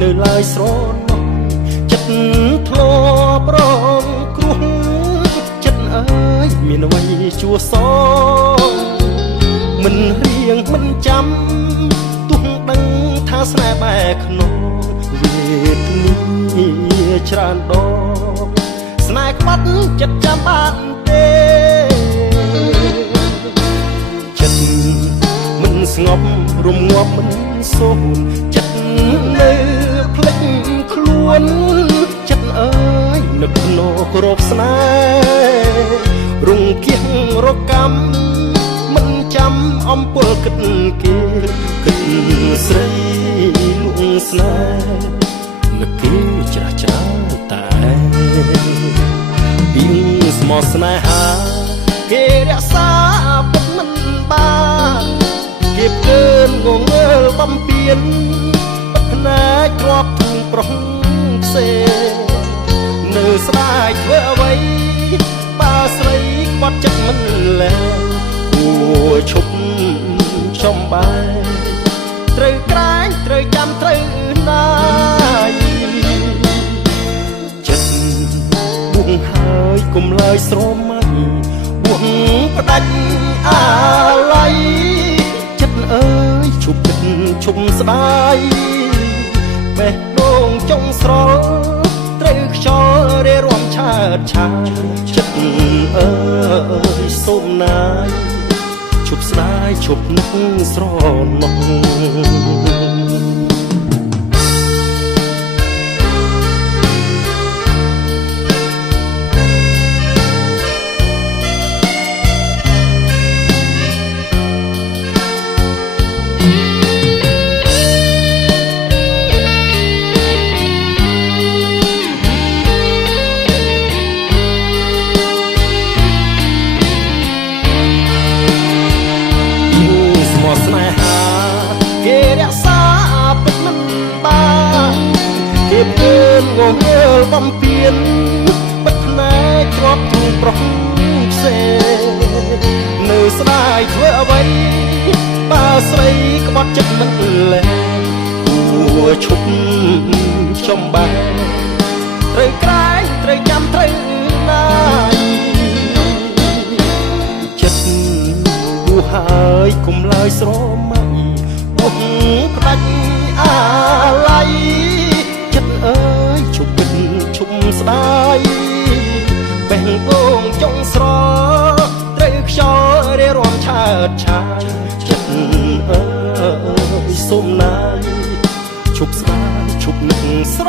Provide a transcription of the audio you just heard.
នៅឡើយស្រណោះចិត្តធ្លាប់រងគ្រោះចិត្តអើយមានអ្វីជួសមិនរៀងមិនចាំទោះដឹងថាស្នេហ៍បែកក្នុងវេទនាច្រើនដងស្នេហ៍ក្បត់ចិត្តចាំបានទេចិត្តមិនស្ងប់រំងាប់មិនសូនចិត្តនៅភ្លេចខ្លួនចិត្តអើយនឹកភ្នោគោរពស្នេហ៍រង្គៀងរកម្មមិនចាំអំពើគិតគេគិតស្រីលួងស្នេហ៍នឹកគេច្រាស់ច្រាតែពីងស្មោះស្នេហាគេរក្សាពុតមិនបានគេភ្លើនងងើលបំពេញភ្នែកគ្រាប់ធំប្រុសផ្សេងនៅស្ដាយធ្វើអ្វីបើស្រីក្បត់ចិត្តមិនលែងគួរឈប់ចំបាយត្រូវក្រែងត្រូវចាំត្រូវណាយចិត្តបួងហើយកុំឡើយស្រមៃបួងផ្ដាច់អាឡ័យចិត្តអើយឈប់គិតឈប់ស្ដាយបេះដូងចុងស្រលត្រូវខ្យល់រេរាំឆើតឆាយចិត្តអើយសូមណាយឈប់ស្ដាយឈប់នឹកស្រណោះស្នេហាគេរក្សាពិតមិនបានគេពើងងើលបំពេញបិទភ្នែកគ្រាប់ធំប្រុសផ្សេងនៅស្ដាយធ្វើអ្វីបើស្រីក្បត់ចិត្តមិនលែងគួរឈប់ចំបាយត្រូវក្រែងត្រូវចាំត្រូវណាយចិត្តគួរហើយកុំឡើយស្រមៃពុកផ្ដាច់អាឡ័យចិត្តអើយឈប់គិតឈប់ស្ដាយបេះដូងចុងស្រត្រូវខ្យល់រេរាំឆើតឆាយចិត្តអើយសូមណាយឈប់ស្ដាយឈប់នឹកស្រ